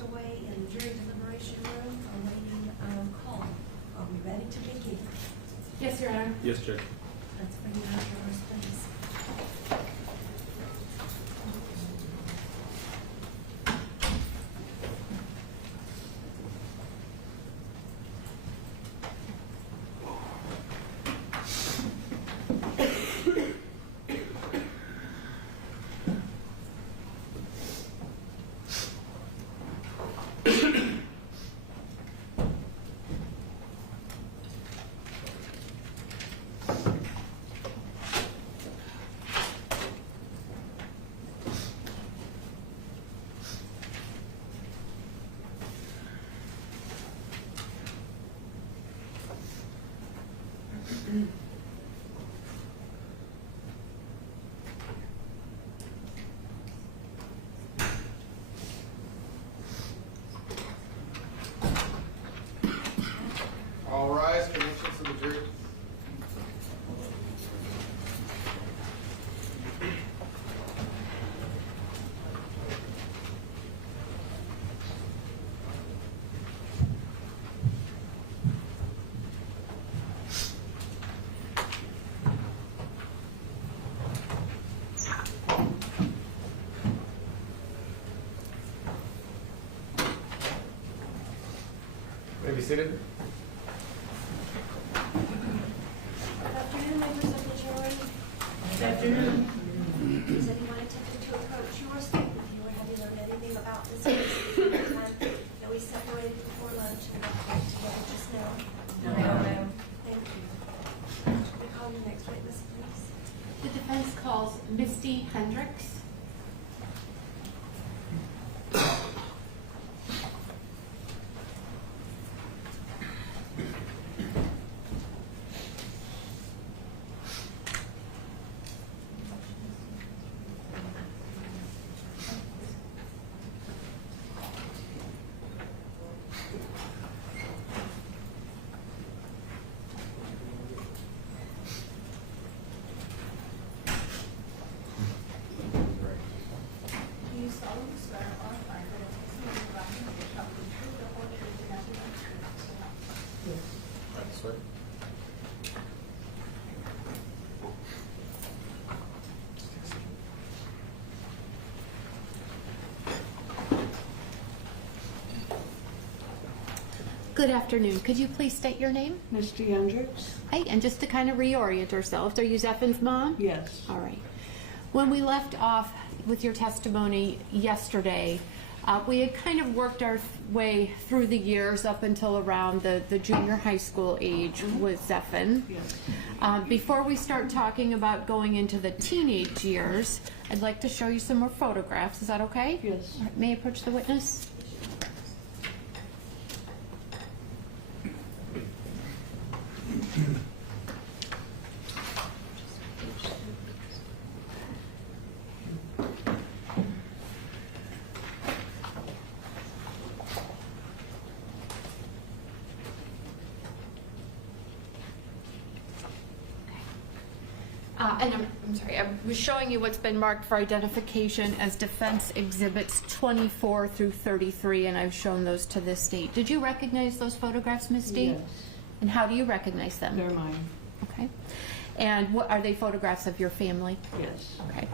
locked away in the jury deliberation room awaiting call. Are we ready to begin? Yes, Your Honor. Yes, Judge. Let's bring in our jurors, please. All rise for the entrance of the jury. May be seated. Good afternoon, members of the jury. Good afternoon. Is anyone attempting to approach you or speak with you or have you learned anything about this case in the time that we separated before lunch and got back together just now? No. Thank you. We call the next witness, please. The defense calls Misty Hendricks. Do you solemnly swear or affirm that the testimony about you shall be the truth, the whole truth, and nothing but the truth, so help you? I swear. Good afternoon. Could you please state your name? Misty Hendricks? Hi, and just to kind of reorient ourselves, are you Zephin's mom? Yes. All right. When we left off with your testimony yesterday, we had kind of worked our way through the years up until around the junior high school age with Zephin. Yes. Before we start talking about going into the teenage years, I'd like to show you some more photographs. Is that okay? Yes. All right, may I approach the witness? And I'm sorry, I was showing you what's been marked for identification as defense exhibits 24 through 33, and I've shown those to this date. Did you recognize those photographs, Misty? Yes. And how do you recognize them? They're mine. Okay. And what are they photographs of your family? Yes. Okay.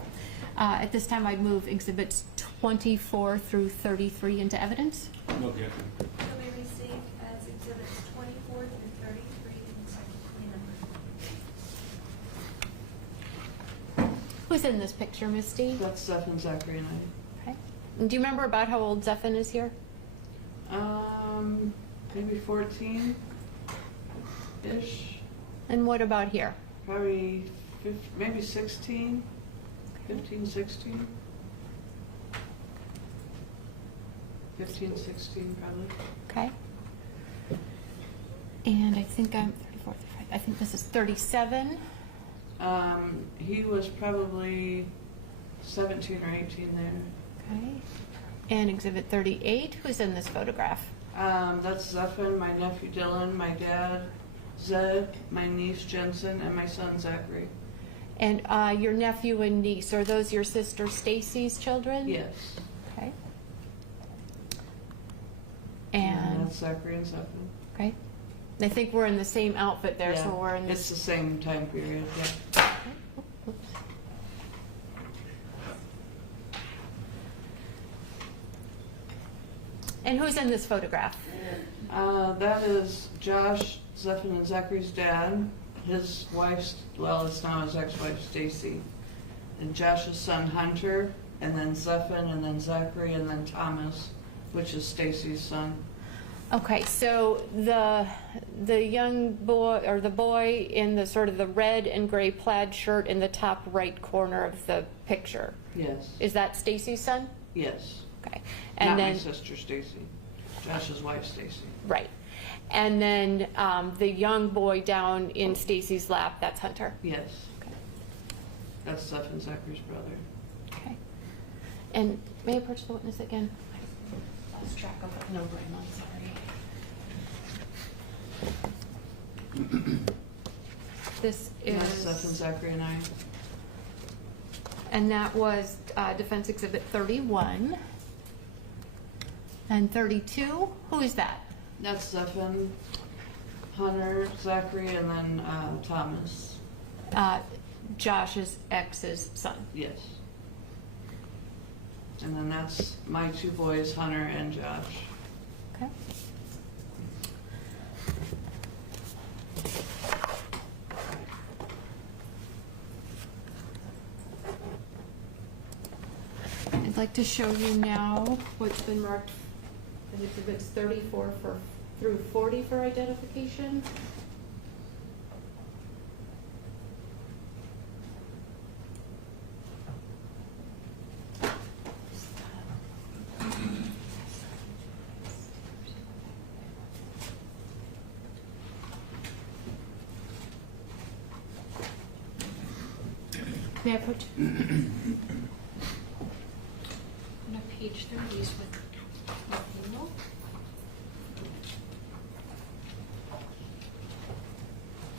At this time, I'd move exhibits 24 through 33 into evidence. No objection. Shall be received as exhibits 24 through 33 consecutively numbered. Who's in this picture, Misty? That's Steph, Zachary, and Okay. And do you remember about how old Zephin is here? I. Maybe 14-ish. And what about here? Probably maybe 16. 15, 16. 15, 16 probably. Okay. And I think I'm 34, 35. I think this is 37. He was probably 17 or 18 there. Okay. And exhibit 38. Who's in this photograph? That's Zephin, my nephew Dylan, my dad Zed, my niece Jensen, and my son Zachary. And your nephew and niece, are those your sister Stacy's children? Yes. Okay. And, that's Zachary and Zephyr. okay. I think we're in the same outfit there, so Yeah, we're in It's this. the same time period, yeah. Oops. And who's in this photograph? That is Josh, Zephyr and Zachary's dad. His wife's, well, it's now his ex-wife Stacy. And Josh's son Hunter, and then Zephyr, and then Zachary, and then Thomas, which is Stacy's son. Okay, so the young boy, or the boy in the sort of the red and gray plaid shirt in the top right corner of the picture, Yes. is that Stacy's son? Yes. Okay. Not And my then, sister Stacy. Josh's wife Stacy. right. And then the young boy down in Stacy's lap, that's Hunter. Yes. Okay. That's Zephyr and Zachary's brother. Okay. And may I approach the witness again? I lost track of it. No, Graham, I'm sorry. This That's Zephyr and is, Zachary and I. and that was Defense Exhibit 31. And 32, who is that? That's Zephyr, Hunter, Zachary, and then Thomas. Josh's ex's son. Yes. And then that's my two boys, Hunter and Josh. Okay. I'd like to show you now what's been marked as exhibits 34 through 40 for identification. May I put? I'm gonna page through these with you.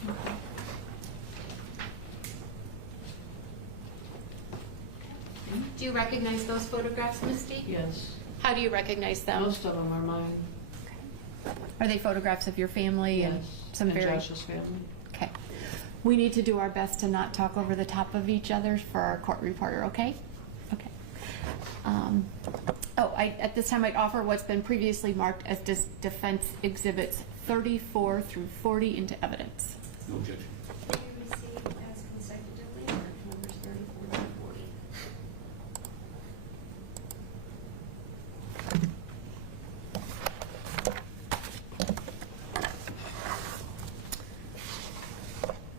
Okay. Do you recognize those photographs, Misty? Yes. How do you recognize them? Most of them are mine. Are they photographs of your family and Yes. some and very? Josh's family. Okay. We need to do our best to not talk over the top of each other for our court reporter, okay? Okay. At this time, I'd offer what's been previously marked as defense exhibits 34 through 40 into evidence. No objection. Will you receive as consecutively, or numbers 34 and 40?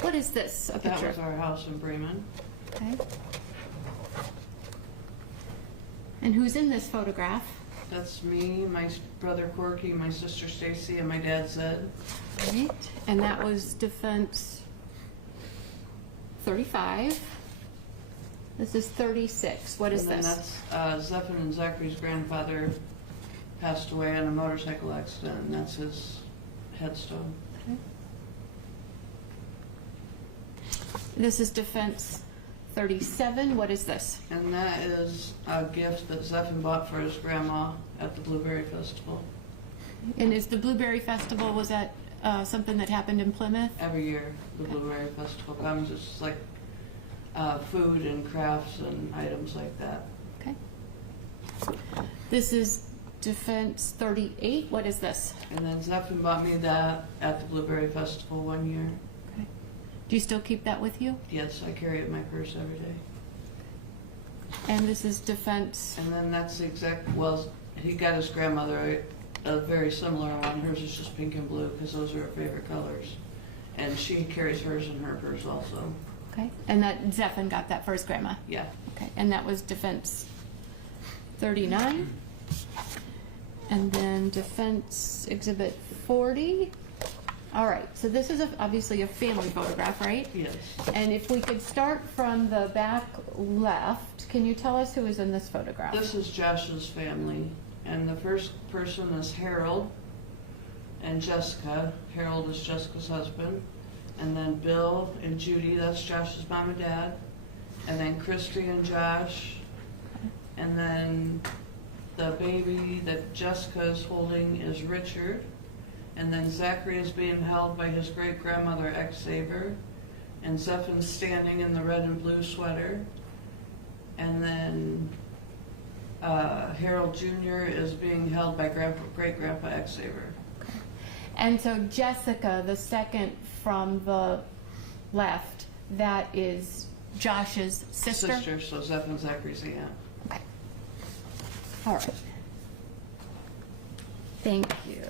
What is this, a That picture? was our house in Bremen. Okay. And who's in this photograph? That's me, my brother Corky, my sister Stacy, and my dad Zed. Right, and that was defense 35. This is 36. What is And then this? that's Zephyr and Zachary's grandfather passed away in a motorcycle accident, and that's his headstone. Okay. This is defense 37. What is this? And that is a gift that Zephyr bought for his grandma at the Blueberry Festival. And is the Blueberry Festival, was that something that happened in Plymouth? Every year, the Blueberry Festival comes. It's like food and crafts and items like that. Okay. This is defense 38. What is this? And then Zephyr bought me that at the Blueberry Festival one year. Okay. Do you still keep that with you? Yes, I carry it in my purse every day. And this is defense. And then that's the exact, well, he got his grandmother a very similar one. Hers is just pink and blue because those are her favorite colors. And she carries hers in her purse also. Okay. And that Zephin got that for his grandma. Yeah. Okay. And that was defense 39. And then defense exhibit 40. All right. So this is obviously a family photograph, right? Yes. And if we could start from the back left, can you tell us who is in this photograph? This is Josh's family. And the first person is Harold and Jessica. Harold is Jessica's husband. And then Bill and Judy, that's Josh's mom and dad. And then Christy and Josh. And then the baby that Jessica is holding is Richard. And then Zachary is being held by his great-grandmother, Xavier. And Zephin's standing in the red and blue sweater. And then Harold Jr. is being held by great-grandpa Xavier. And so Jessica, the second from the left, that is Josh's sister? Sister, so Zephin Zachary's aunt. Okay. All right. Thank you.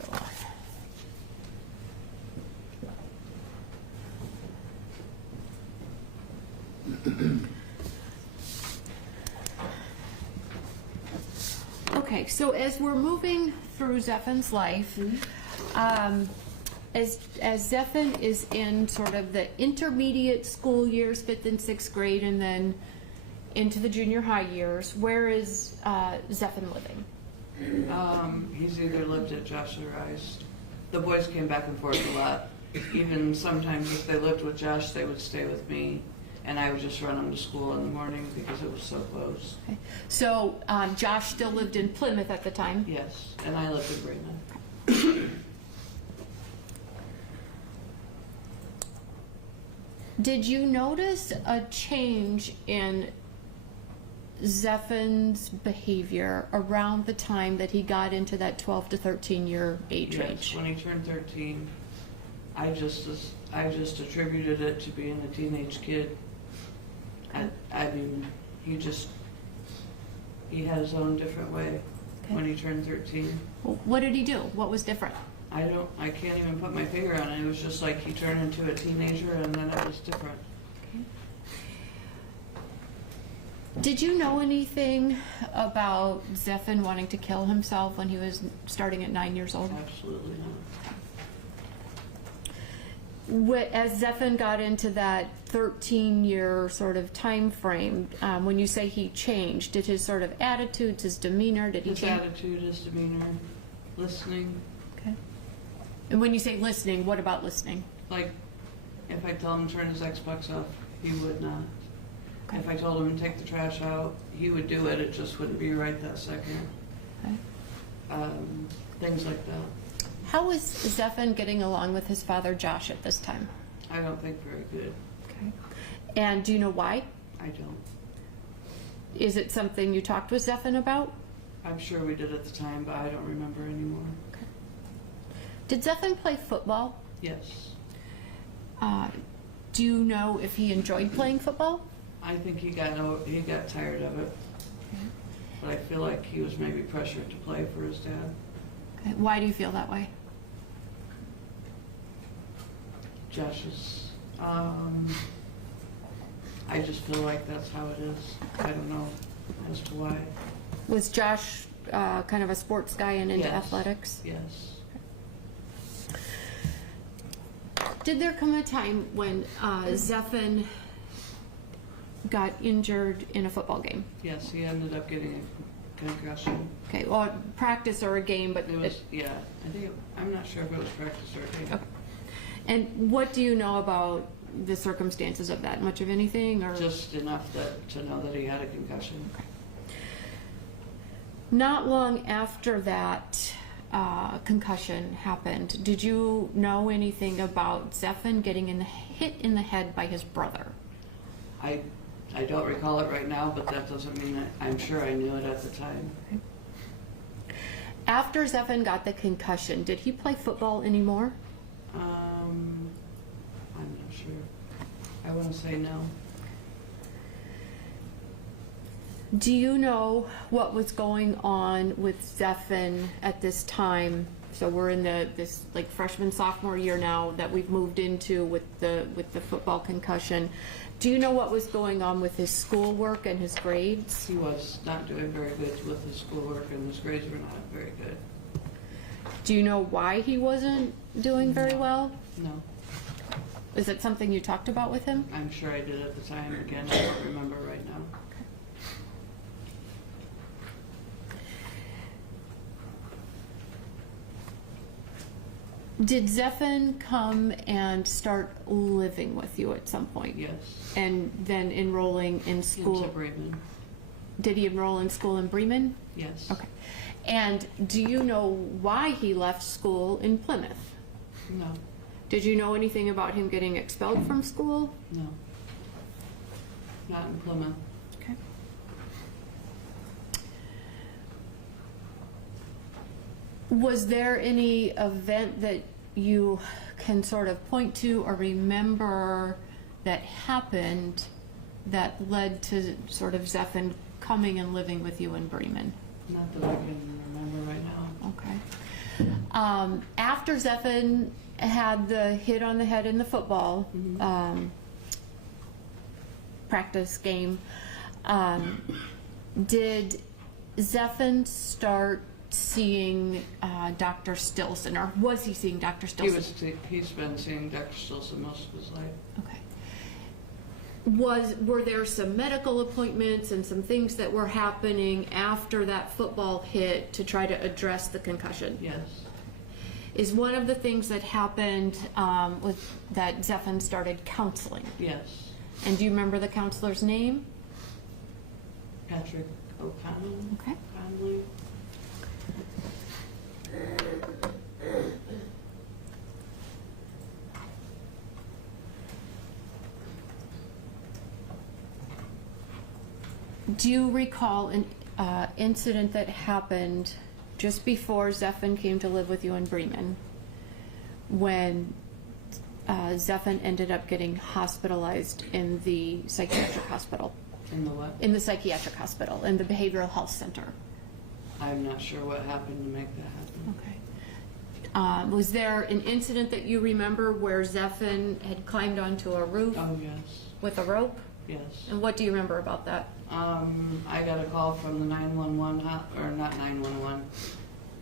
Okay, so as we're moving through Zephin's life, as Zephin is in sort of the intermediate school years, 5th and 6th grade, and then into the junior high years, where is Zephin living? He's either lived at Josh or I's. The boys came back and forth a lot. Even sometimes if they lived with Josh, they would stay with me, and I would just run them to school in the morning because it was so close. Okay. So Josh still lived in Plymouth at the time? Yes, and I lived in Bremen. Did you notice a change in Zephin's behavior around the time that he got into that 12 to 13 year age Yes, range? when he turned 13, I just attributed it to being a teenage kid. I mean, he had his own different way Okay. when he turned 13. Well, what did he do? What was different? I can't even put my finger on it. It was just like he turned into a teenager and then it was different. Did you know anything about Zephin wanting to kill himself when he was starting at 9 years old? Absolutely not. As Zephin got into that 13-year sort of time frame, when you say he changed, did his sort of attitudes, his demeanor, did he His change? attitude, his demeanor, listening. Okay. And when you say listening, what about listening? Like, if I tell him to turn his Xbox off, he would not. Okay. If I told him to take the trash out, he would do it. It just wouldn't be right that second. Okay. Things like that. How was Zephin getting along with his father Josh at this time? I don't think very good. Okay. And do you know why? I don't. Is it something you talked with Zephin about? I'm sure we did at the time, but I don't remember anymore. Okay. Did Zephin play football? Yes. Do you know if he enjoyed playing football? I think he got tired of it. But I feel like he was maybe pressured to play for his dad. Okay. Why do you feel that way? Josh is, I just feel like that's how it is. I don't know as to why. Was Josh kind of a sports guy and into Yes. athletics? Yes. Did there come a time when Zephin got injured in a football game? Yes, he ended up getting a concussion. Okay, well, practice or a game, but It was, yeah, I'm not sure if it was practice or a game. okay. And what do you know about the circumstances of that? Much of anything, or Just enough to know that he had a concussion. not long after that concussion happened? Did you know anything about Zephin getting hit in the head by his brother? I don't recall it right now, but that doesn't mean that I'm sure I knew it at the time. After Zephin got the concussion, did he play football anymore? I'm not sure. I want to say no. Do you know what was going on with Zephin at this time? So we're in this like freshman sophomore year now that we've moved into with the football concussion. Do you know what was going on with his schoolwork and his grades? He was not doing very good with his schoolwork, and his grades were not very good. Do you know why he wasn't doing very well? No, Is it something you talked about with him? I'm sure I did at the time. Again, I don't remember right now. Did Zephin come and start living with you at some point? Yes. And then enrolling in school? Into Bremen. Did he enroll in school in Bremen? Yes. Okay. And do you know why he left school in Plymouth? No, Did you know anything about him getting expelled from school? no. Not in Plymouth. Okay. Was there any event that you can sort of point to or remember that happened that led to sort of Zephan coming and living with you in Bremen? Not that I can remember right now. Okay. After Zephan had the hit on the head in the football practice game, did Zephan start seeing Dr. Stilson, or was he seeing Dr. Stilson? He's been seeing Dr. Stilson most of his life. Okay. Were there some medical appointments and some things that were happening after that football hit to try to address the concussion? Yes. Is one of the things that happened with that Zephan started counseling? Yes. And do you remember the counselor's name? Patrick O'Connell. Okay. Conley. Do you recall an incident that happened just before Zephan came to live with you in Bremen, when Zephan ended up getting hospitalized in the psychiatric hospital? In the what? In the psychiatric hospital, in the behavioral health center. I'm not sure what happened to make that happen. Okay. Was there an incident that you remember where Zephan had climbed onto a roof Oh, yes. with a rope? Yes. And what do you remember about that? I got a call from the 911 or not 911.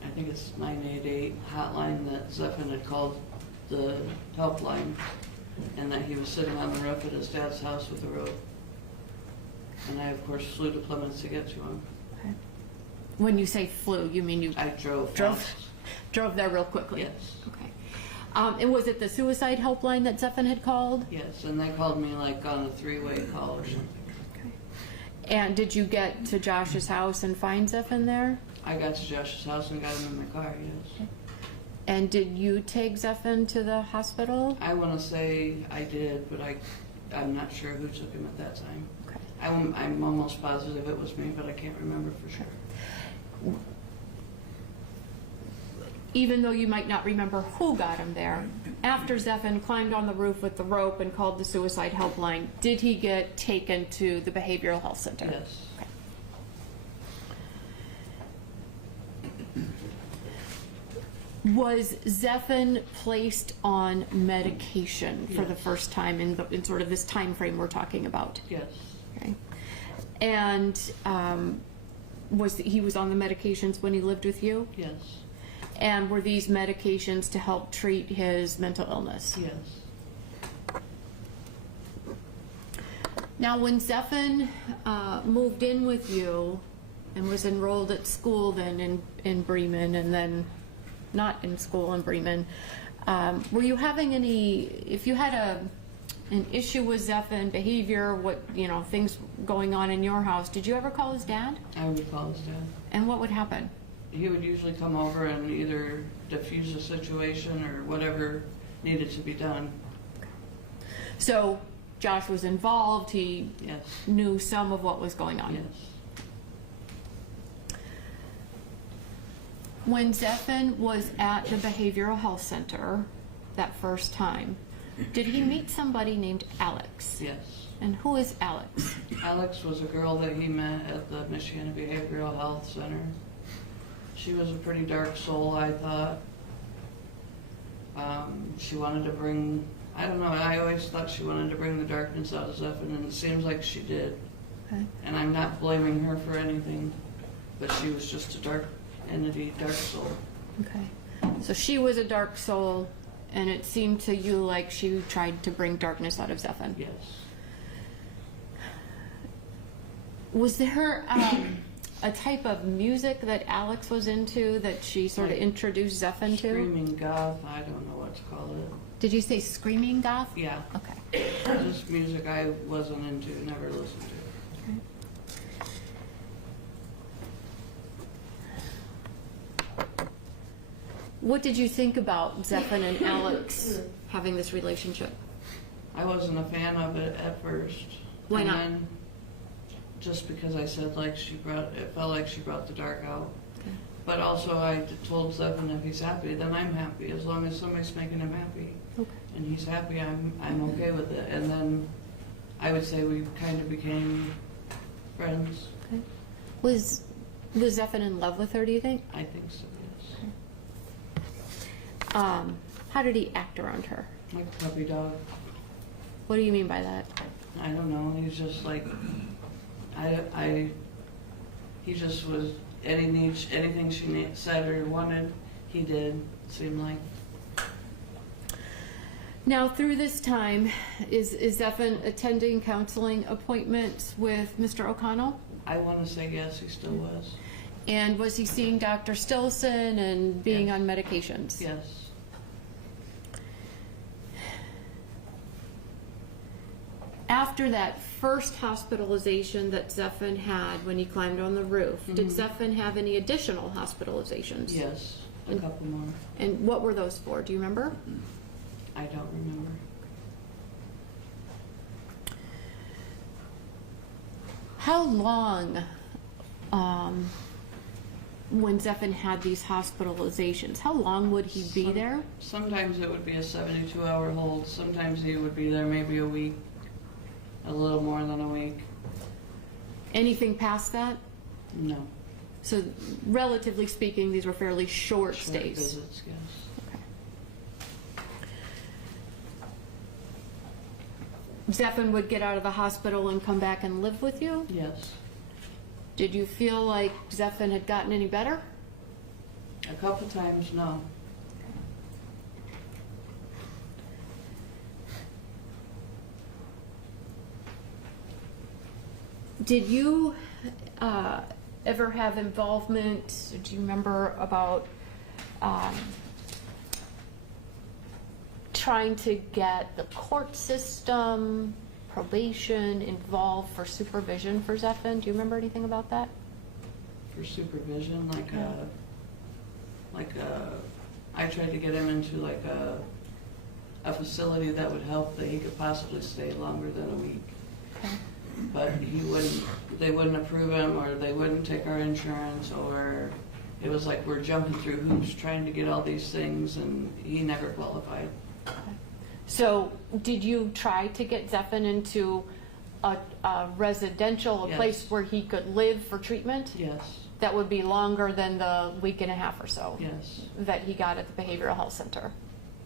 I think it's 988 hotline that Zephan had called the helpline, and that he was sitting on the roof at his dad's house with a rope. And I, of course, flew to Plymouth to get to him. Okay. When you say flew, you mean you I drove. Drove? fast. drove there real quickly? Yes. Okay. And was it the suicide helpline that Zephan had called? Yes, and they called me like on a three-way call or something. Okay. And did you get to Josh's house and find Zephan there? I got to Josh's house and got him in my car, yes. And did you take Zephan to the hospital? I want to say I did, but I'm not sure who took him at that time. Okay. I'm almost positive it was me, but I can't remember for sure. Even though you might not remember who got him there, after Zephan climbed on the roof with the rope and called the suicide helpline, did he get taken to the behavioral health center? Yes. Okay. Was Zephan placed on medication for the Yes. first time in sort of this time frame we're talking about? Yes. Okay. And he was on the medications when he lived with you? Yes. And were these medications to help treat his mental illness? Yes. Now, when Zephan moved in with you and was enrolled at school then in Bremen, and then not in school in Bremen, were you having any, if you had an issue with Zephan behavior, things going on in your house, did you ever call his dad? I would call his dad. And what would happen? He would usually come over and either diffuse the situation or whatever needed to be done. So Josh was involved, he Yes. knew some of what was going on. Yes. When Zephan was at the behavioral health center that first time, did he meet somebody named Alex? Yes. And who is Alex? Alex was a girl that he met at the Michiana Behavioral Health Center. She was a pretty dark soul, I thought. She wanted to bring, I don't know, I always thought she wanted to bring the darkness out of Zephan, and it seems like she did. Okay. And I'm not blaming her for anything, but she was just a dark entity, dark soul. Okay. So she was a dark soul, and it seemed to you like she tried to bring darkness out of Zephan. Yes. Was there a type of music that Alex was into that she sort of introduced Zephan to? Screaming goth, I don't know what to call it. Did you say screaming goth? Yeah. Okay. Just music I wasn't into, never listened to. What did you think about Zephan and Alex having this relationship? I wasn't a fan of it at first. Why And not? then, just because I said it felt like she brought the dark out. Okay. But also I told Zephan if he's happy, then I'm happy, as long as somebody's making him happy. Okay. And he's happy, I'm okay with it. And then I would say we kind of became friends. Okay. Was Zephan in love with her, do you think? I think so, yes. How did he act around her? Like a puppy dog. What do you mean by that? I don't know. He's just like, he just was, anything she said or wanted, he did, seemed like. Now, through this time, is Zephan attending counseling appointments with Mr. O'Connell? I want to say yes, he still was. And was he seeing Dr. Stillson and being Yes. on medications? Yes. After that first hospitalization that Zephan had when he climbed on the roof, did Zephan have any additional hospitalizations? Yes, a couple more. And what were those for? Do you remember? I don't remember. How long, when Zephan had these hospitalizations, how long would he be there? Sometimes it would be a 72-hour hold. Sometimes he would be there maybe a week, a little more than a week. Anything past that? No. So relatively speaking, these were fairly short Short stays. visits, yes. Zephan would get out of the hospital and come back and live with you? Yes. Did you feel like Zephan had gotten any better? A couple times, no. Did you ever have involvement, do you remember about trying to get the court system, probation involved for supervision for Zephan? Do you remember anything about that? For supervision, I tried to get him into like a facility that would help, that he could possibly stay longer than a week. Okay. But they wouldn't approve him, or they wouldn't take our insurance, or it was like we're jumping through hoops trying to get all these things, and he never qualified. So did you try to get Zephan into a residential, a Yes. place where he could live for treatment? Yes, That would be longer than the week and a half or so yes. that he got at the behavioral health center?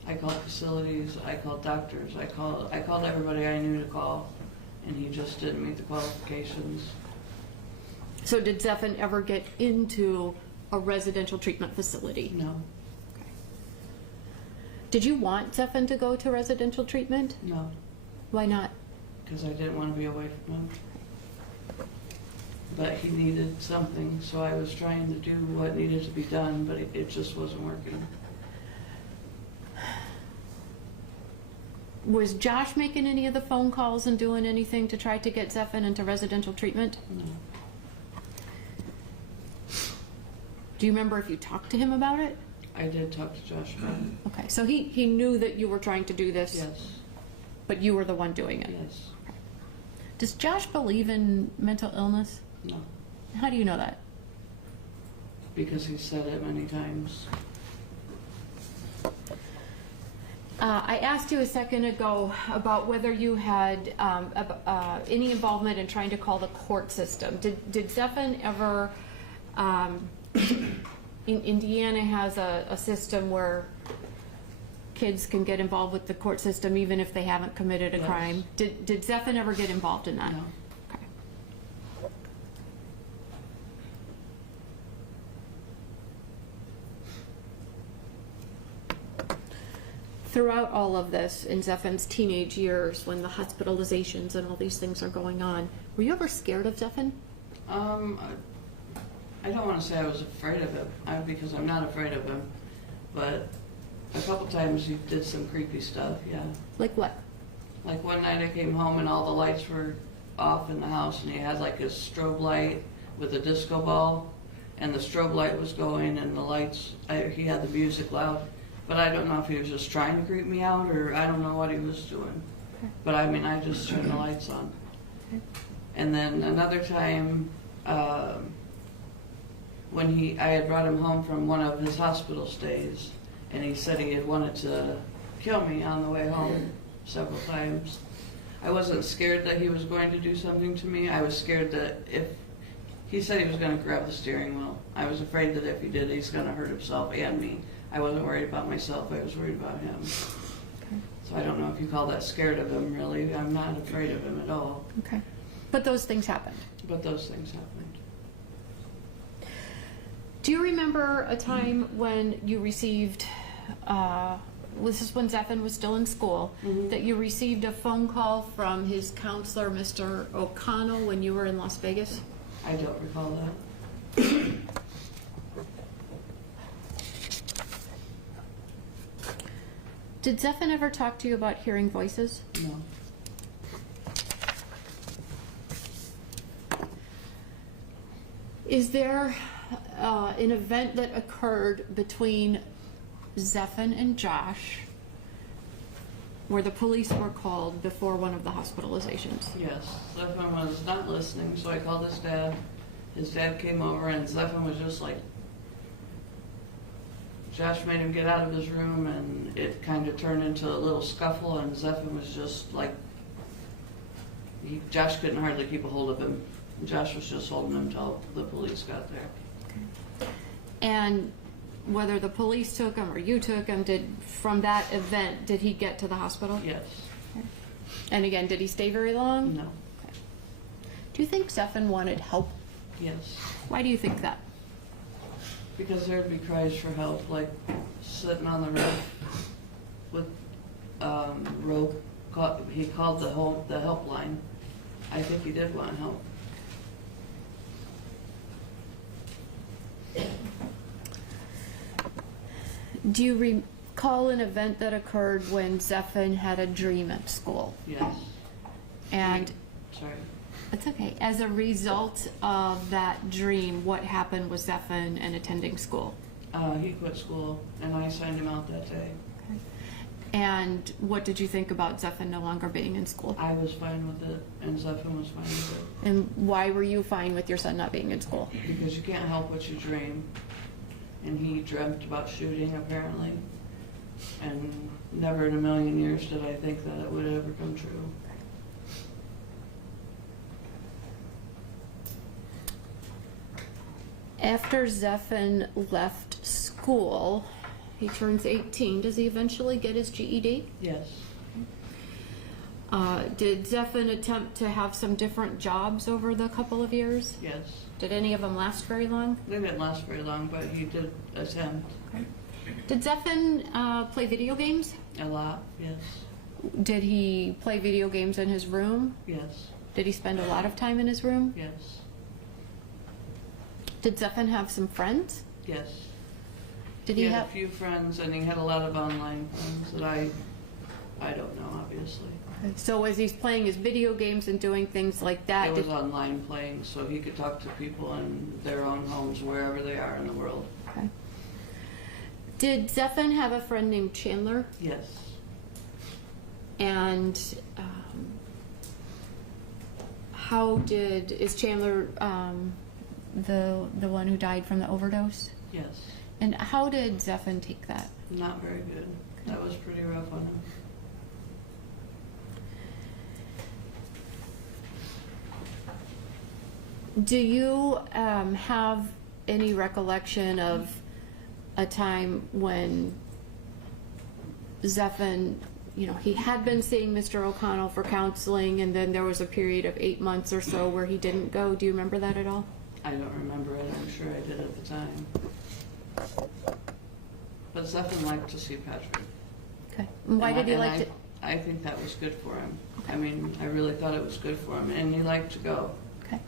I called facilities, I called doctors, I called everybody I knew to call, and he just didn't meet the qualifications. So did Zephan ever get into a residential treatment facility? No, Did you want Zephan to go to residential treatment? no, Why not? because I didn't want to be away from him. But he needed something, so I was trying to do what needed to be done, but it just wasn't working. Was Josh making any of the phone calls and doing anything to try to get Zephan into residential treatment? No. Do you remember if you talked to him about it? I did talk to Josh about it. Okay, so he knew that you were trying to do this, Yes, but you were the one doing it. yes, Does Josh believe in mental illness? no, How do you know that? because he said it many times. I asked you a second ago about whether you had any involvement in trying to call the court system. Did Zephan ever, in Indiana has a system where kids can get involved with the court system even if they haven't committed a Yes. crime. Did Zephan ever get involved in that? No. Okay. Throughout all of this, in Zephan's teenage years, when the hospitalizations and all these things are going on, were you ever scared of Zephan? I don't want to say I was afraid of him, because I'm not afraid of him, but a couple times he did some creepy stuff, yeah. Like what? Like one night I came home and all the lights were off in the house, and he had like a strobe light with a disco ball, and the strobe light was going and the lights, he had the music loud. But I don't know if he was just trying to creep me out or I don't know what he was doing. Okay. But I mean, I just turned the lights on. Okay. And then another time, when I had brought him home from one of his hospital stays, and he said he had wanted to kill me on the way home several times. I wasn't scared that he was going to do something to me. I was scared that if he said he was going to grab the steering wheel, I was afraid that if he did, he's going to hurt himself and me. I wasn't worried about myself. I was worried about him. Okay. So I don't know if you call that scared of him, really. I'm not afraid of him at all. Okay. But those things happened. But those things happened. Do you remember a time when you received, this is when Zephan was still in school, that you received a phone call from his counselor, Mr. O'Connell, when you were in Las Vegas? I don't recall that. Did Zephan ever talk to you about hearing voices? No. Is there an event that occurred between Zephan and Josh where the police were called before one of the hospitalizations? Yes. Zephan was not listening, so I called his dad. His dad came over and Zephan was just like, Josh made him get out of his room and it kind of turned into a little scuffle and Zephan was just like, Josh couldn't hardly keep a hold of him. Josh was just holding him until the police got there. And whether the police took him or you took him, from that event, did he get to the hospital? Yes. And again, did he stay very long? No. Do you think Zephan wanted help? Yes. Why do you think that? Because there'd be cries for help, like sitting on the roof with rope. He called the helpline. I think he did want help. Do you recall an event that occurred when Zephan had a dream at school? Yes. And Sorry. it's okay. As a result of that dream, what happened with Zephan and attending school? He quit school, and I signed him out that day. Okay. And what did you think about Zephan no longer being in school? I was fine with it, and Zephan was fine with it. And why were you fine with your son not being in school? Because you can't help what you dream. And he dreamt about shooting, apparently. And never in a million years did I think that it would ever come true. After Zephan left school, he turns 18. Does he eventually get his GED? Yes. Did Zephan attempt to have some different jobs over the couple of years? Yes. Did any of them last very long? They didn't last very long, but he did attempt. Okay. Did Zephan play video games? A lot, yes. Did he play video games in his room? Yes. Did he spend a lot of time in his room? Yes. Did Zephan have some friends? Yes. Did He he had have? a few friends, and he had a lot of online friends that I don't know, obviously. So as he's playing his video games and doing things like that, It was online playing, so he could talk to people in their own homes, wherever they are in the world. okay. Did Zephan have a friend named Chandler? Yes. And is Chandler the one who died from the overdose? Yes. And how did Zephan take that? Not very good. That was pretty rough on him. Do you have any recollection of a time when Zephan, he had been seeing Mr. O'Connell for counseling, and then there was a period of 8 months or so where he didn't go? Do you remember that at all? I don't remember it. I'm sure I did at the time. But Zephan liked to see Patrick. Okay. And why did he And like to? I think that was good for him. Okay. I mean, I really thought it was good for him, and he liked to go. Okay.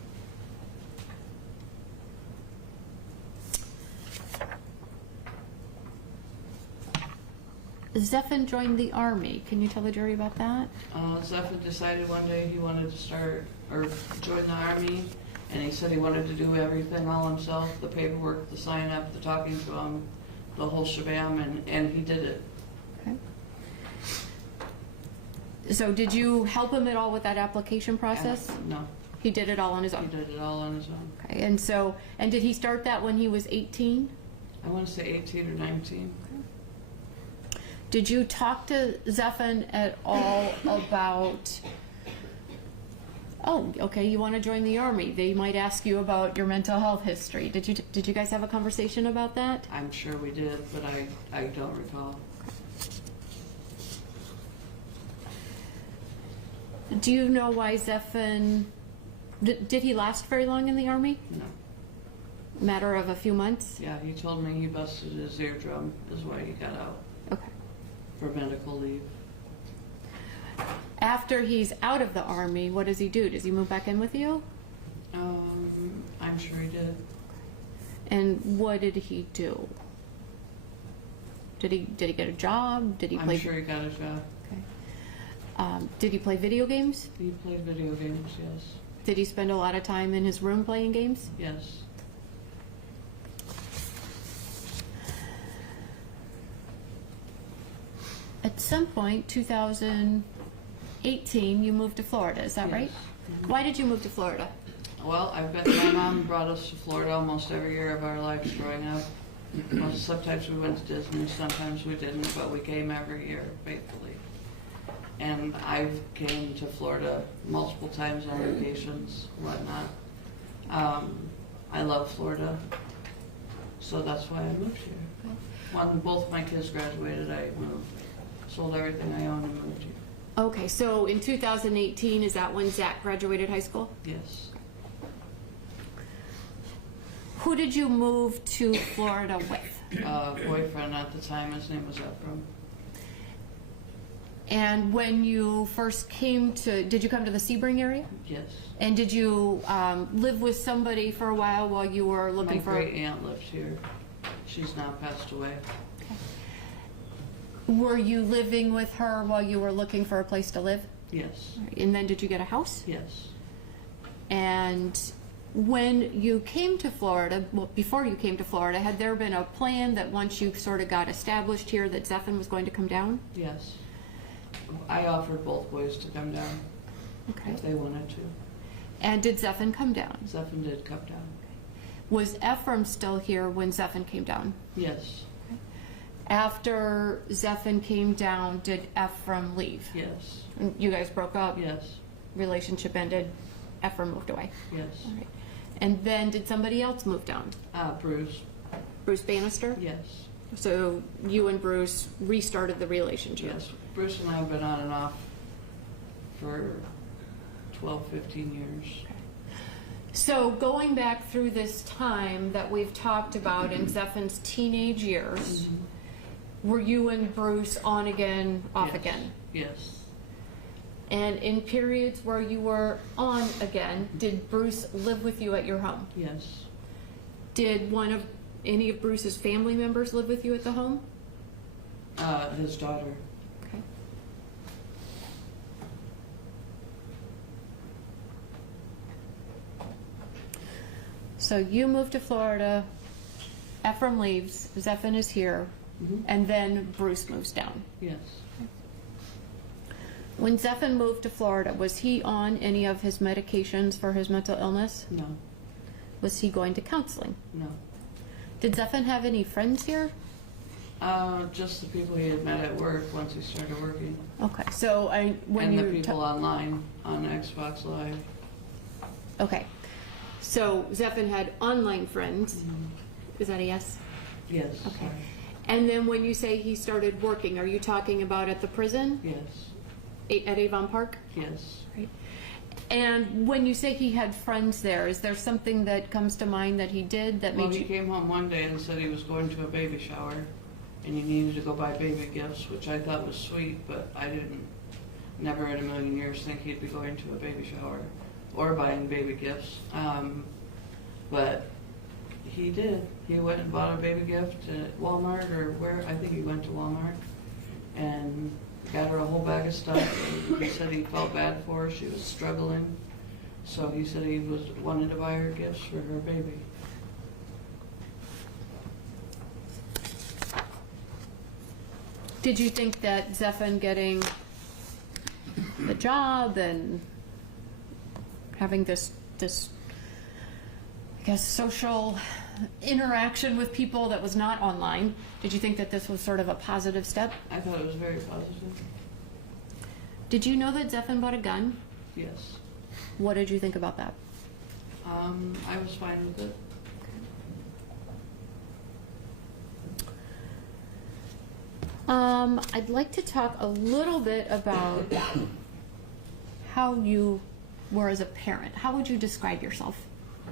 Zephan joined the Army. Can you tell the jury about that? Zephan decided one day he wanted to start or join the Army, And he said he wanted to do everything all himself, the paperwork, the sign up, the talking to him, the whole shebang, and he did it. Okay. So did you help him at all with that application process? No, He did it all on his he own? did it all on his own. Okay, and did he start that when he was 18? I want to say 18 or 19. Did you talk to Zephan at all about, oh, okay, you want to join the Army? They might ask you about your mental health history. Did you guys have a conversation about that? I'm sure we did, but I don't recall. Do you know why Zephan, did he last very long in the Army? No. Matter of a few months? Yeah, he told me he busted his eardrum is why he got out Okay. for medical leave. After he's out of the Army, what does he do? Does he move back in with you? I'm sure he did. And what did he do? Did he get a job? Did he play? I'm sure he got a job. Okay. Did he play video games? He played video games, yes. Did he spend a lot of time in his room playing games? Yes. At some point, 2018, you moved to Florida, is that Yes. right? Mhm. Why did you move to Florida? Well, my mom brought us to Florida almost every year of our lives growing up. Sometimes we went to Disney, sometimes we didn't, but we came every year faithfully. And I've came to Florida multiple times on vacations, whatnot. I love Florida, so that's why I moved here. When both my kids graduated, I moved. Sold everything I owned and moved here. Okay, so in 2018, is that when Zach graduated high school? Yes. Who did you move to Florida with? Boyfriend at the time, his name was Ephraim. And when you first came to, did you come to the Sebring area? Yes. And did you live with somebody for a while you were looking My for? great aunt lived here. She's now passed away. Were you living with her while you were looking for a place to live? Yes. And then did you get a house? Yes. And when you came to Florida, well, before you came to Florida, had there been a plan that once you sort of got established here that Zephan was going to come down? Yes. I offered both boys to come down Okay. if they wanted to. And did Zephan come down? Zephan did come down. Was Ephraim still here when Zephan came down? Yes. After Zephan came down, did Ephraim leave? Yes. And you guys broke up? Yes. Relationship ended? Ephraim moved away? Yes. All right. And then did somebody else move down? Bruce. Bruce Bannister? Yes. So you and Bruce restarted the relationship? Yes. Bruce and I have been on and off for 12, 15 years. So going back through this time that we've talked about in Zephan's teenage years, were you and Bruce on again, off Yes. again? Yes. And in periods where you were on again, did Bruce live with you at your home? Yes. Did any of Bruce's family members live with you at the home? His daughter. Okay. So you moved to Florida, Ephraim leaves, Zephan is here, and then Bruce moves down. Yes. When Zephan moved to Florida, was he on any of his medications for his mental illness? No. Was he going to counseling? No. Did Zephan have any friends here? Just the people he had met at work once he started working. Okay, so when and you the people online on Xbox Live. okay, so Zephan had online friends. Is that a yes? Yes. Okay. And then when you say he started working, are you talking about at the prison? Yes. At Avon Park? Yes. Right. And when you say he had friends there, is there something that comes to mind that he did that Well, made he you... came home one day and said he was going to a baby shower and he needed to go buy baby gifts, which I thought was sweet, but I never in a million years think he'd be going to a baby shower or buying baby gifts. But he did. He went and bought a baby gift at Walmart or where, I think he went to Walmart and got her a whole bag of stuff. And he said he felt bad for her. She was struggling So he said he wanted to buy her gifts for her baby. Did you think that Zephan getting the job and having this, I guess, social interaction with people that was not online, did you think that this was sort of a positive step? I thought it was very positive. Did you know that Zephan bought a gun? Yes. What did you think about that? I was fine with it. I'd like to talk a little bit about how you were as a parent. How would you describe yourself?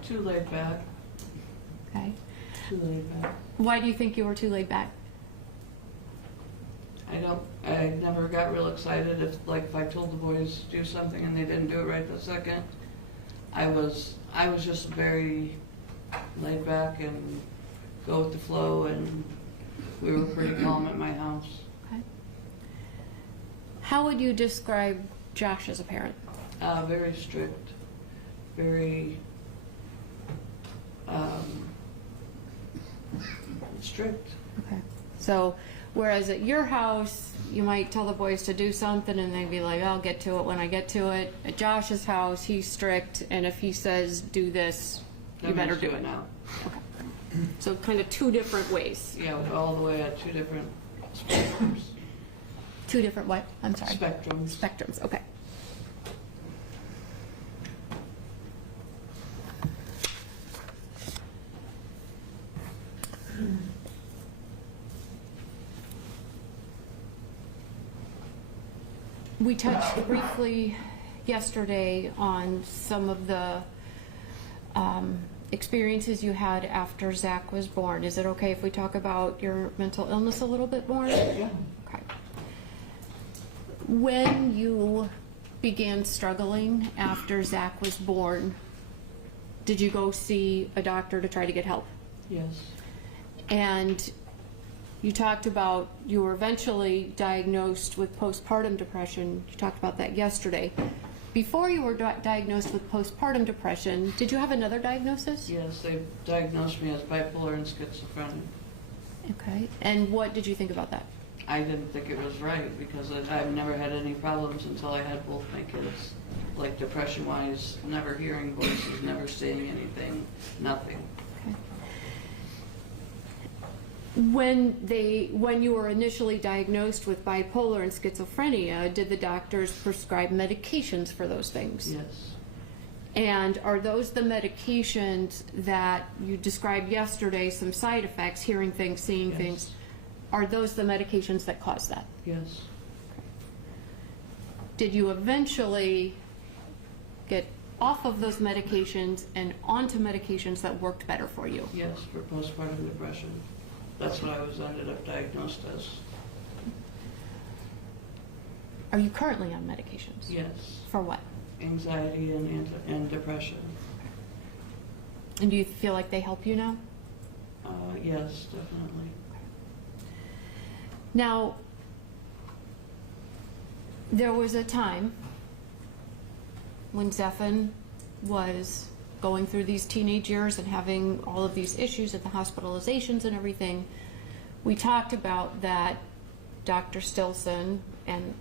Too laid back. Okay. Too laid back. Why do you think you were too laid back? I never got real excited if I told the boys to do something and they didn't do it right the second. I was just very laid back and go with the flow, and we were pretty calm at my house. Okay. How would you describe Josh as a parent? Very strict, very strict. Okay. So, whereas at your house, you might tell the boys to do something and they'd be like, I'll get to it when I get to it. At Josh's house, he's strict, and if he says do this, you That better means do it. now. Okay. So kind of two different ways. Yeah, all the way at two different spectrums. Two different what? I'm sorry. Spectrums. Spectrums, okay. We touched briefly yesterday on some of the experiences you had after Zach was born. Is it okay if we talk about your mental illness a little bit more? Yeah. Okay. When you began struggling after Zach was born, did you go see a doctor to try to get help? Yes. And you talked about you were eventually diagnosed with postpartum depression. You talked about that yesterday. Before you were diagnosed with postpartum depression, did you have another diagnosis? Yes, they diagnosed me as bipolar and schizophrenic. Okay. And what did you think about that? I didn't think it was right because I've never had any problems until I had both my kids. Like depression-wise, never hearing voices, never saying anything, nothing. Okay. When you were initially diagnosed with bipolar and schizophrenia, did the doctors prescribe medications for those things? Yes. And are those the medications that you described yesterday, some side effects, hearing things, seeing Yes. things? Are those the medications that cause that? Yes. Did you eventually get off of those medications and onto medications that worked better for you? Yes, for postpartum depression. That's what I was ended up diagnosed as. Are you currently on medications? Yes. For what? Anxiety and depression. And do you feel like they help you now? Yes, definitely. Now, there was a time when Zephan was going through these teenage years and having all of these issues at the hospitalizations and everything. We talked about that Dr. Stilson and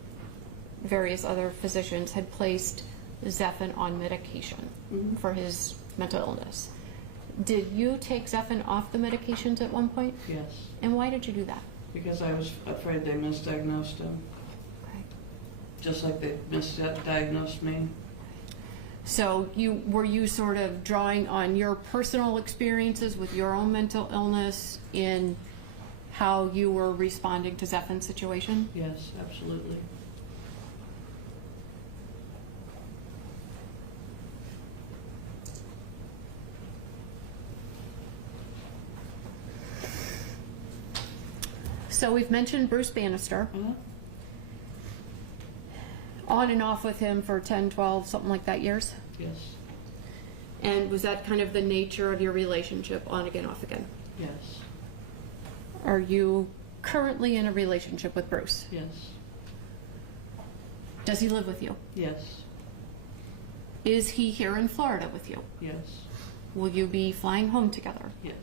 various other physicians had placed Zephan on medication for his mental illness. Did you take Zephan off the medications at one point? Yes. And why did you do that? Because I was afraid they misdiagnosed him, Okay. just like they misdiagnosed me. So were you sort of drawing on your personal experiences with your own mental illness in how you were responding to Zephan's situation? Yes, absolutely. So we've mentioned Bruce Bannister. On and off with him for 10, 12, something like that years? Yes. And was that kind of the nature of your relationship, on again, off again? Yes. Are you currently in a relationship with Bruce? Yes. Does he live with you? Yes. Is he here in Florida with you? Yes. Will you be flying home together? Yes.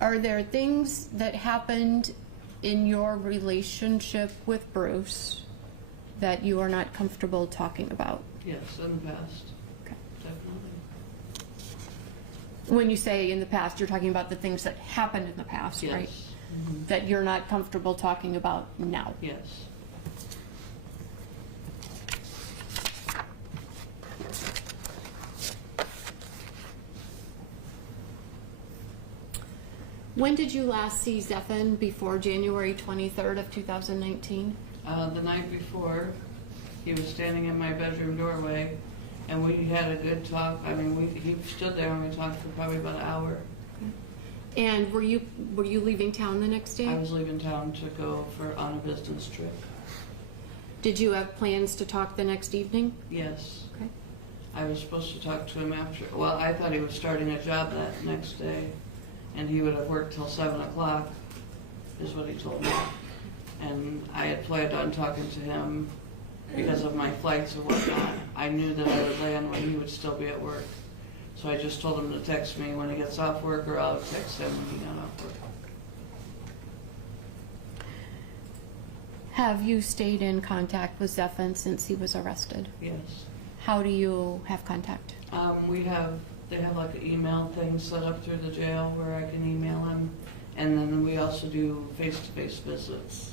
Are there things that happened in your relationship with Bruce that you are not comfortable talking about? Yes, in the past, Okay. definitely. When you say in the past, you're talking about the things that happened in the past, Yes. right? Mhm. That you're not comfortable talking about now. Yes. When did you last see Zephan before January 23rd of 2019? The night before, he was standing in my bedroom doorway, and we had a good talk. I mean, he stood there and we talked for probably about an hour. And were you leaving town the next day? I was leaving town to go on a business trip. Did you have plans to talk the next evening? Yes. Okay. I was supposed to talk to him after, well, I thought he was starting a job that next day, and he would have worked till 7 o'clock, is what he told me. And I had planned on talking to him because of my flights and whatnot. I knew that I would land when he would still be at work. So I just told him to text me when he gets off work, or I'll text him when he got off work. Have you stayed in contact with Zephan since he was arrested? Yes. How do you have contact? They have like an email thing set up through the jail where I can email him. And then we also do face-to-face visits.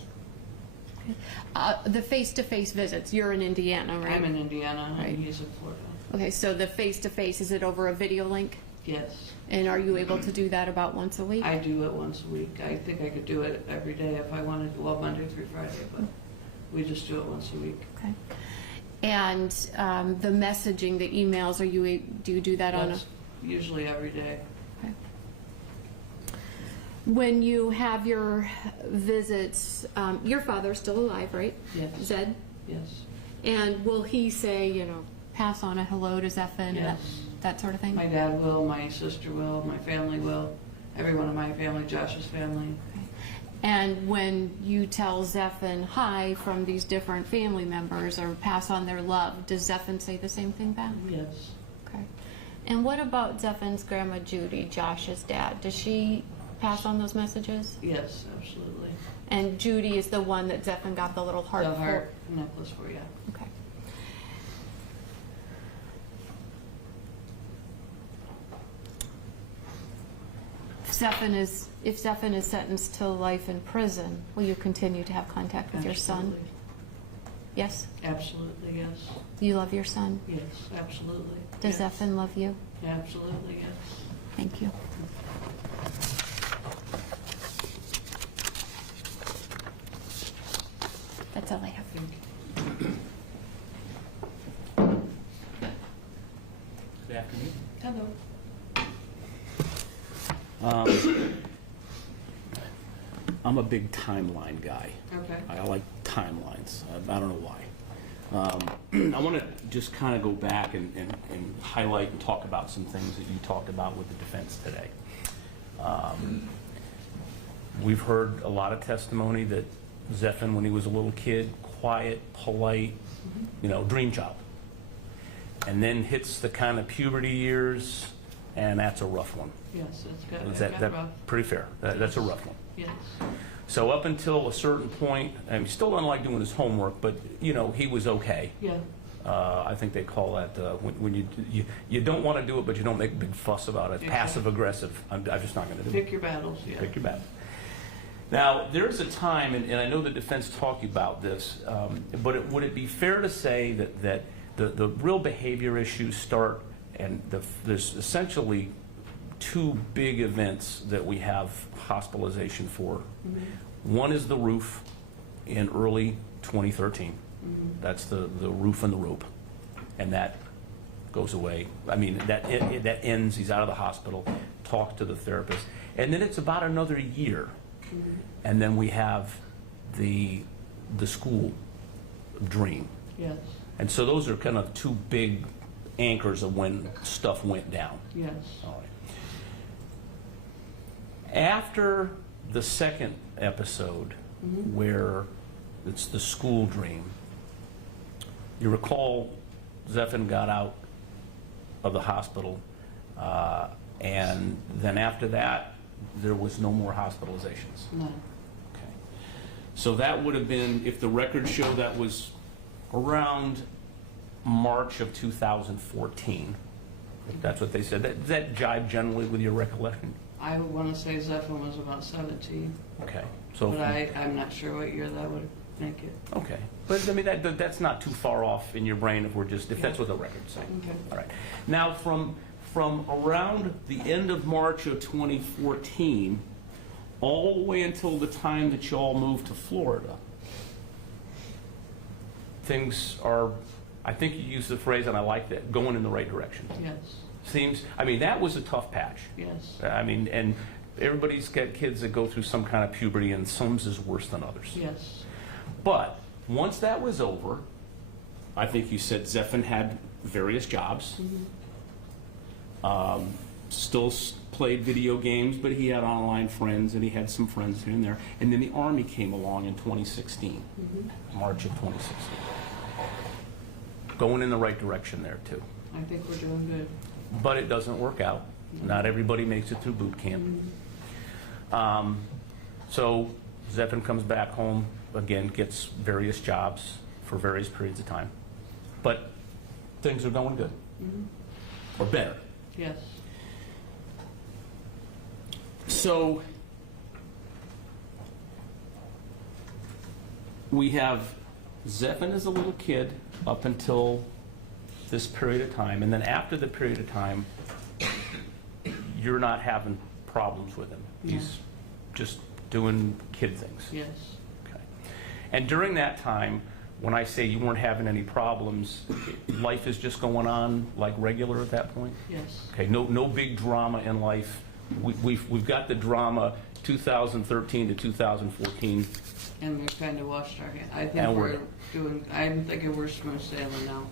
The face-to-face visits, you're in Indiana, right? I'm in Indiana Right. and he's in Florida. Okay, so the face-to-face, is it over a video link? Yes. And are you able to do that about once a week? I do it once a week. I think I could do it every day if I wanted to, well, Monday through Friday, but we just do it once a week. Okay. And the messaging, the emails, do you do that on a? That's usually every day. Okay. When you have your visits, your father's still alive, right? Yes. Zed? Yes. And will he say, pass on a hello to Zephan? Yes. That sort of thing? My dad will, my sister will, my family will, everyone in my family, Josh's family. Okay. And when you tell Zephan hi from these different family members or pass on their love, does Zephan say the same thing back? Yes. Okay. And what about Zephan's grandma Judy, Josh's dad? Does she pass on those messages? Yes, absolutely. And Judy is the one that Zephan got the little heart The for? heart necklace for, yeah. Okay. If Zephan is sentenced to life in prison, will you continue to have contact with your son? Absolutely. Yes? Absolutely, yes. You love your son? Yes, absolutely. Does yes. Zephan love you? Absolutely, yes. Thank you. That's all I have. Thank you. Good afternoon. Hello. I'm a big timeline guy. Okay. I like timelines. I don't know why. I want to just kind of go back and highlight and talk about some things that you talked about with the defense today. We've heard a lot of testimony that Zephan, when he was a little kid, quiet, polite, dream child. And then hits the kind of puberty years, and that's a rough one. Yes, Is it's that rough. pretty fair? That's a rough one. Yes. So up until a certain point, and he still doesn't like doing his homework, but he was okay. Yeah. I think they call that when you don't want to do it, but you don't make a big fuss about it. Exactly. Passive aggressive. I'm just not going to do Pick it. your battles, yeah. Pick your battle. Now there's a time, and I know the defense talked about this, but would it be fair to say that the real behavior issues start, and there's essentially two big events that we have hospitalization for. Mm-hmm. One is the roof in early 2013. Mm-hmm. That's the roof and the rope, and that goes away. I mean, that ends. He's out of the hospital. Talk to the therapist, and then it's about another year, Mm-hmm. and then we have the school dream. Yes. And so those are kind of two big anchors of when stuff went down. Yes. All right. After the second episode, Mm-hmm. where it's the school dream, You recall Zephyr got out of the hospital, and then after that, there was no more hospitalizations. No. Okay. So that would have been, if the records show, that was around March of 2014. If that's what they said. Does that jibe generally with your recollection? I would want to say Zephyr was about 17, Okay. So. but I'm not sure what year that would make it. Okay. But I mean, that's not too far off in your brain if we're just, if Yeah. that's what the records say. Okay. All right. Now, from around the end of March of 2014, all the way until the time that you all moved to Florida, things are, I think you used the phrase, and I like that, going in the right direction. Yes, Seems, I mean, that was a tough patch. yes, I mean, and everybody's got kids that go through some kind of puberty, and some's is worse than others. yes, But once that was over, I think you said Zephyr had various jobs. Still played video games, but he had online friends, and he had some friends here and there. And then the Army came along in 2016, March of 2016. Going in the right direction there, too. I think we're doing good. But it doesn't work out. Not everybody makes it through boot camp. So Zephyr comes back home, again, gets various jobs for various periods of time. But things are going good. Or better. Yes, So we have Zephyr as a little kid up until this period of time, and then after the period of time, you're not having problems with him. He's just doing kid things. yes, Okay. And during that time, when I say you weren't having any problems, life is just going on like regular at that point? yes, Okay, no big drama in life. We've got the drama 2013 to 2014. and we've kind of washed our hands. I think And we're doing, I'm thinking we're smooth sailing now.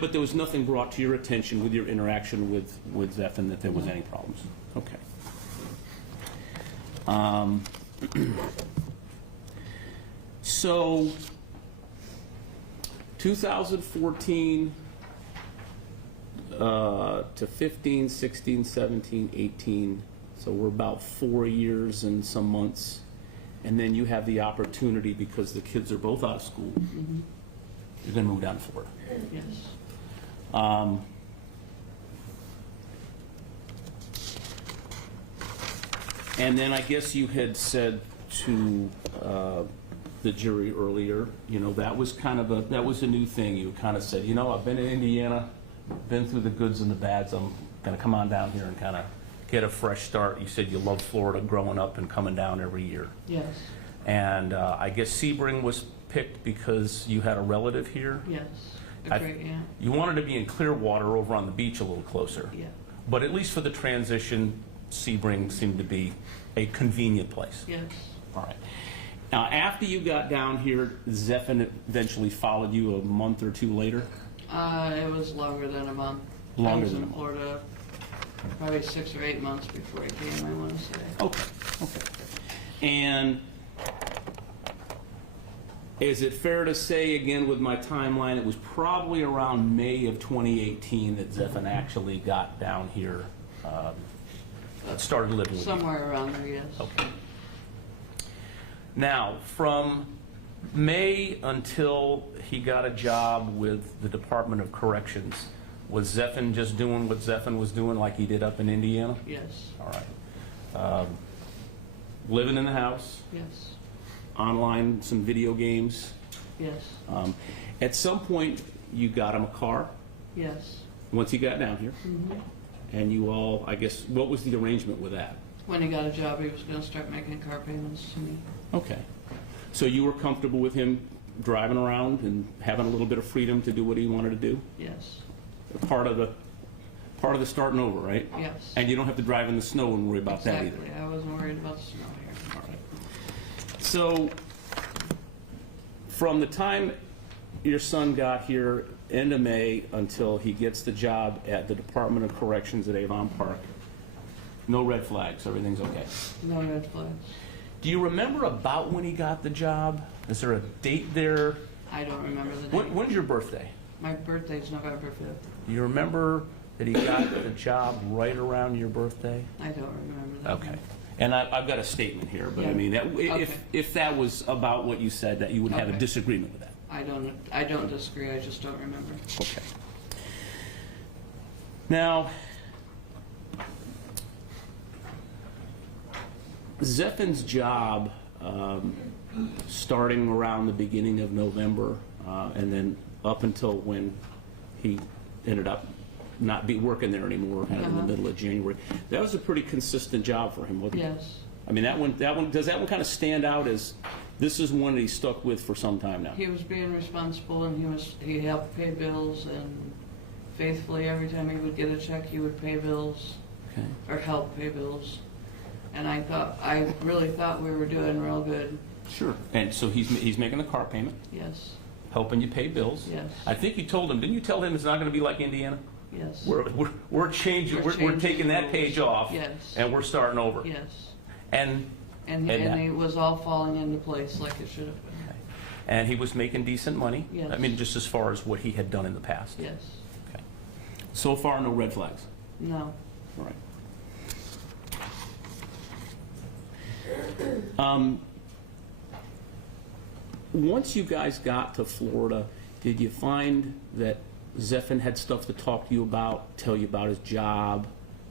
But there was nothing brought to your attention with your interaction with Zephyr that there was any problems? Okay. So, 2014 to 15, 16, 17, 18, so we're about 4 years and some months. And then you have the opportunity, because the kids are both out of school, you're going to move down to Florida. Yes, And then I guess you had said to the jury earlier, you know, that was a new thing. You kind of said, you know, I've been in Indiana, been through the goods and the bads. I'm going to come on down here and kind of get a fresh start. You said you loved Florida growing up and coming down every year. yes, And I guess Sebring was picked because you had a relative here. yes, I- a great aunt, You wanted to be in Clearwater over on the beach a little closer. yeah, But at least for the transition, Sebring seemed to be a convenient place. yes, All right. Now, after you got down here, Zephyr eventually followed you a month or two later? it was longer than a month. Longer I was than a in month. Florida probably 6 or 8 months before I came, I want to say. Okay, okay. And is it fair to say, again, with my timeline, it was probably around May of 2018 that Zephyr actually got down here, started living with you? Somewhere around there, yes. Okay. Now, from May until he got a job with the Department of Corrections, was Zephyr just doing what Zephyr was doing like he did up in Indiana? Yes, All right. Living in the house, yes, online, some video games. yes, At some point, you got him a car, yes. once he got down here. And you all, I guess, what was the arrangement with that? When he got a job, he was going to start making car payments to me. Okay. So you were comfortable with him driving around and having a little bit of freedom to do what he wanted to do? Yes, Part of the starting over, right? yes. And you don't have to drive in the snow and worry about that either. Exactly. I wasn't worried about the snow here. All right. So, from the time your son got here, end of May, until he gets the job at the Department of Corrections at Avon Park, no red flags, everything's okay. No red flags. Do you remember about when he got the job? Is there a date there I don't remember the name. When's your birthday? My birthday's November 5th. You remember that he got the job right around your birthday? I don't remember that. Okay. And I've got a statement here, but I Yeah. mean, Okay. if that was about what you said, that you would have a Okay. disagreement with that. I don't disagree, I just don't remember. Okay. Now, Zeffen's job, starting around the beginning of November, and then up until when he ended up not be working there anymore, kind of in the middle of January, that was a pretty consistent job for him, wasn't it? Yes. I mean, does that one kind of stand out as, this is one that he stuck with for some time now? He was being responsible, and he helped pay bills, and faithfully, every time he would get a check, he would pay bills, Okay. or help pay bills. And I really thought we were doing real good. Sure. And so he's making the car payment, Yes, helping you pay bills. yes, I think you told him, didn't you tell him it's not going to be like Indiana? yes. We're changing, we're taking that page off, Yes. and we're starting over. Yes. And And it was all falling into place like it should have been. and he was making decent money. Yes. I mean, just as far as what he had done in the past. Yes. Okay. So far, no red flags. No. All right. Once you guys got to Florida, did you find that Zeffen had stuff to talk to you about, tell you about his job,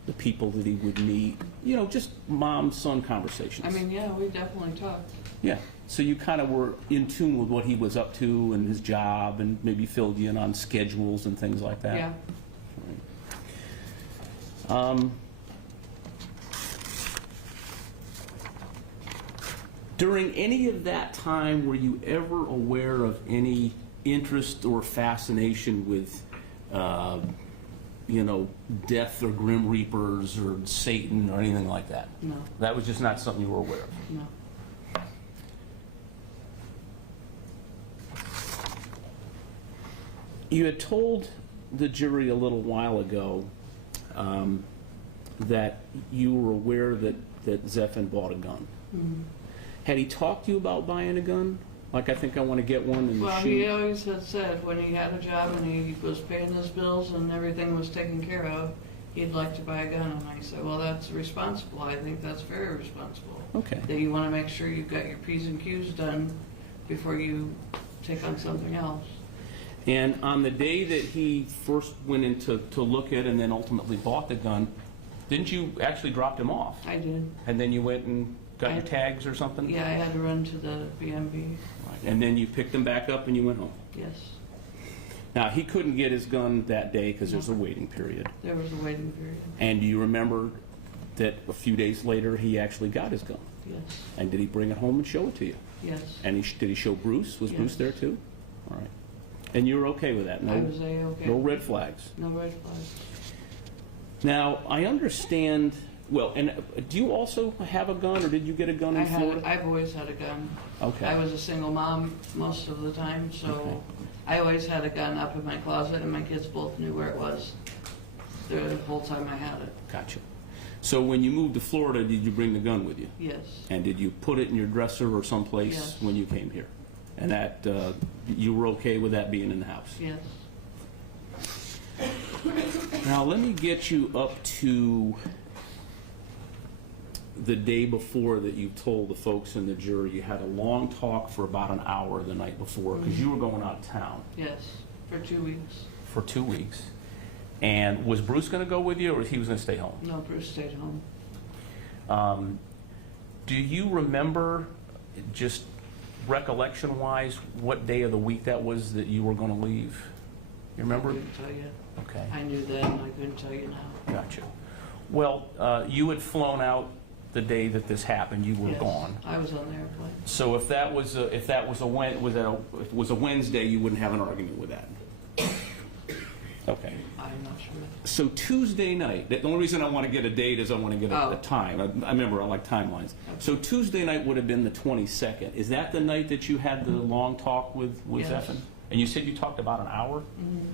the people that he would meet? You know, just mom-son conversations. I mean, yeah, we definitely talked. Yeah. So you kind of were in tune with what he was up to and his job, and maybe filled you in on schedules and things like that? Yeah. During any of that time, were you ever aware of any interest or fascination with, death or Grim Reapers or Satan or anything like that? No. That was just not something you were aware of? No. You had told the jury a little while ago that you were aware that Zeffen bought a gun. Mm-hmm. Had he talked to you about buying a gun? Like, I think I want to get one and Well, shoot. he always had said when he had a job and he was paying his bills and everything was taken care of, he'd like to buy a gun. And I said, well, that's responsible. I think that's very responsible. Okay. That you want to make sure you've got your P's and Q's done before you take on something else. And on the day that he first went in to look at and then ultimately bought the gun, didn't you actually drop him off? I did. And then you went and got your tags or something? Yeah, I had to run to the BMV. Right. And then you picked him back up and you went home? Yes. Now, he couldn't get his gun that day because there's a waiting period. There was a waiting period. And do you remember that a few days later he actually got his gun? Yes. And did he bring it home and show it to you? Yes. And did he show Bruce? Was Yes. Bruce there too? All right. And you were okay with that? I was A-okay. No red flags? No red flags. Now, I understand, well, and do you also have a gun, or did you get a gun in Florida? I've always had a gun. Okay. I was a single mom most of the time, so Okay. I always had a gun up in my closet, and my kids both knew where it was the whole time I had it. Gotcha. So when you moved to Florida, did you bring the gun with you? Yes. And did you put it in your dresser or someplace Yes. when you came here? And that, you were okay with that being in the house? Yes. Now, let me get you up to the day before that you told the folks in the jury. You had a long talk for about an hour the night before because you were going out of town Yes. For 2 weeks. for 2 weeks. And was Bruce going to go with you, or he was going to stay home? No, Bruce stayed home. Do you remember, just recollection-wise, what day of the week that was that you were going to leave? You remember? I couldn't tell you. Okay. I knew then, I couldn't tell you now. Gotcha. Well, you had flown out the day that this happened. You were Yes. gone. I was on the airplane. So if that was a Wednesday, you wouldn't have an argument with that. Okay. I'm not sure. So Tuesday night. The only reason I want to get a date is I want to get a time. I remember I like timelines. So Tuesday night would have been the 22nd. Is that the night that you had the long talk with Yes. Zeffen? And you said you talked about an hour. Mm-hmm.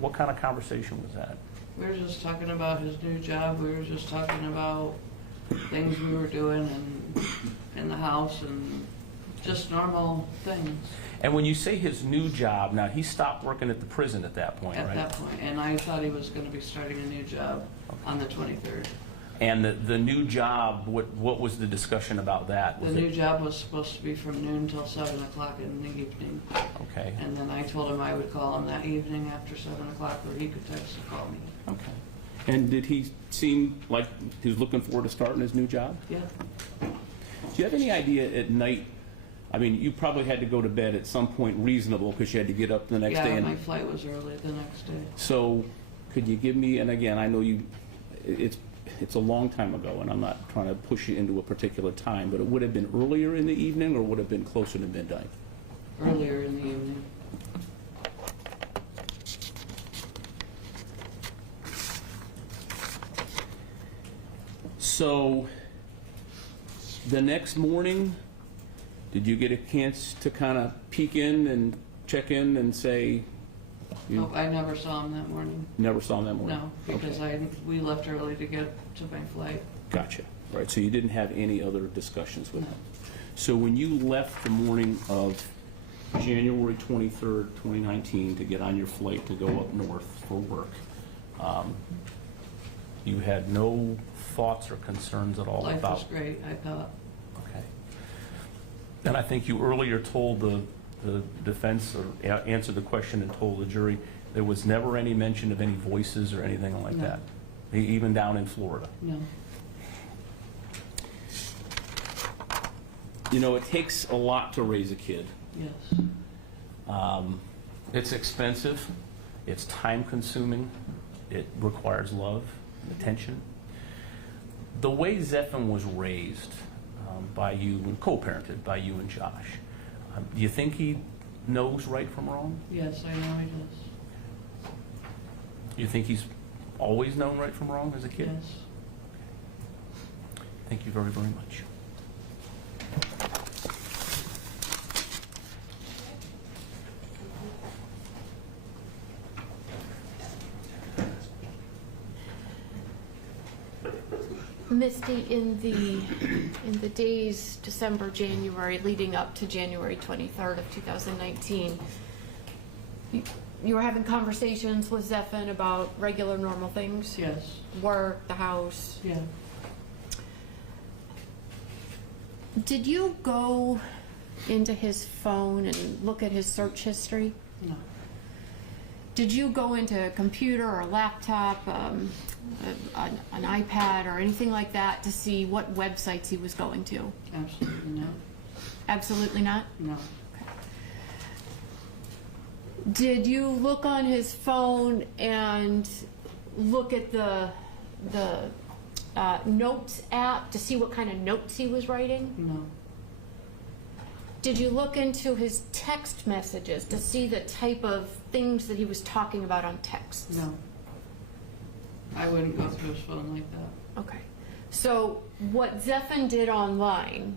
What kind of conversation was that? We were just talking about his new job. We were just talking about things we were doing and in the house and just normal things And when you say his new job, now he stopped working at the prison at that point, at right? that point. And I thought he was gonna be starting a new job on the 23rd. And the new job, what was the discussion about that? The Was new it, job was supposed to be from noon till 7 o'clock in the evening. okay, And then I told him I would call him that evening after 7 o'clock, or he could text or call me. okay. And did he seem like he was looking forward to starting his new job? Yeah, Do you have any idea at night, I mean, you probably had to go to bed at some point reasonable because you had to get up the next day. yeah, and my flight was early the next day. So could you give me, and again, I know it's a long time ago, and I'm not trying to push you into a particular time, but it would have been earlier in the evening or would have been closer to midnight? Earlier in the evening. So the next morning, did you get a chance to kind of peek in and check in and say, you Nope, I never saw him that morning. never saw him that morning? No, because Okay. we left early to get to my flight. Gotcha. Right, so you didn't have any other discussions with No. him? So when you left the morning of January 23rd, 2019, to get on your flight to go up north for work, you had no thoughts or concerns at all Life about? was great, I thought. Okay. And I think you earlier told the defense, or answered the question and told the jury, there was never any mention of any voices or anything like No. that? Even down in Florida? No, You know, it takes a lot to raise a kid. yes, It's expensive, it's time-consuming, it requires love, attention. The way Zephyr was raised by you and co-parented by you and Josh, do you think he knows right from wrong? yes, I know he does. You think he's always known right from wrong as a kid? Yes. Thank you very, very much. Misty, in the days December, January, leading up to January 23rd of 2019, you were having conversations with Zephyr about regular, normal things? Yes, Work, the house. yeah. Did you go into his phone and look at his search history? No, Did you go into a computer or a laptop, an iPad or anything like that to see what websites he was going to? absolutely not. Absolutely not? No, Did you look on his phone and look at the notes app to see what kind of notes he was writing? no, Did you look into his text messages to see the type of things that he was talking about on texts? no. I wouldn't go through his phone like that. Okay. So what Zephyr did online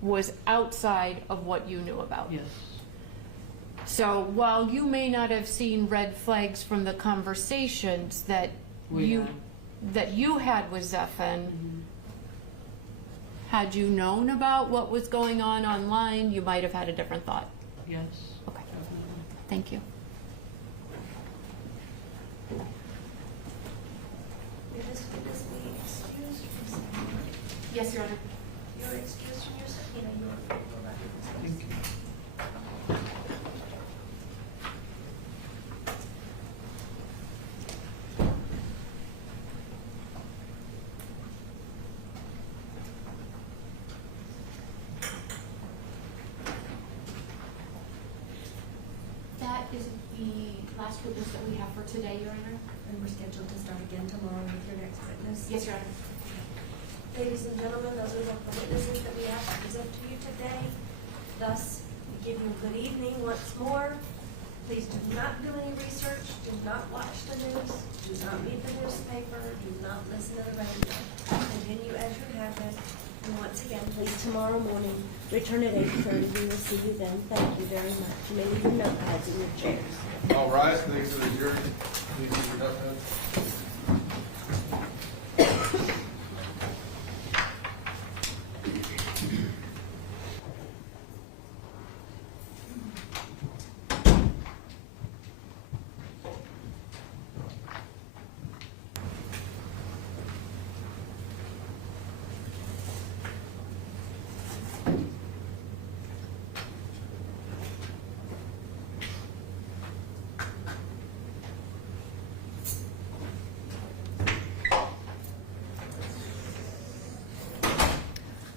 was outside of what you knew about? Yes, So while you may not have seen red flags from the conversations that we you had with Zephyr, Mhm. had you known about what was going on online, you might have had a different thought. Yes, Okay. definitely. Thank you. You're just going to be excused from subpoena. Yes, Your Honor. You're excused from your subpoena. You're for records. Thank you. That is the last witness that we have for today, Your Honor. And we're scheduled to start again tomorrow with your next witness. Yes, Your Honor. Ladies and gentlemen, those are the witnesses that we have to present to you today. Thus, we give you a good evening once more. Please do not do any research, do not watch the news, do not read the newspaper, do not listen to the radio. Continue as you have been. And once again, please tomorrow morning, return at 8:30. We will see you then. Thank you very much. You may leave your notepads in your chairs. All rise, thanks to the jury. Please keep your notepads.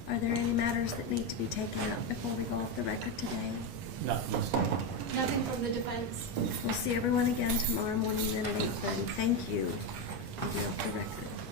Are there any matters that need to be taken up before we go off the record today? Nothing. Nothing from the defense. We'll see everyone again tomorrow morning then at 8:30. Thank you. We'll be off the record.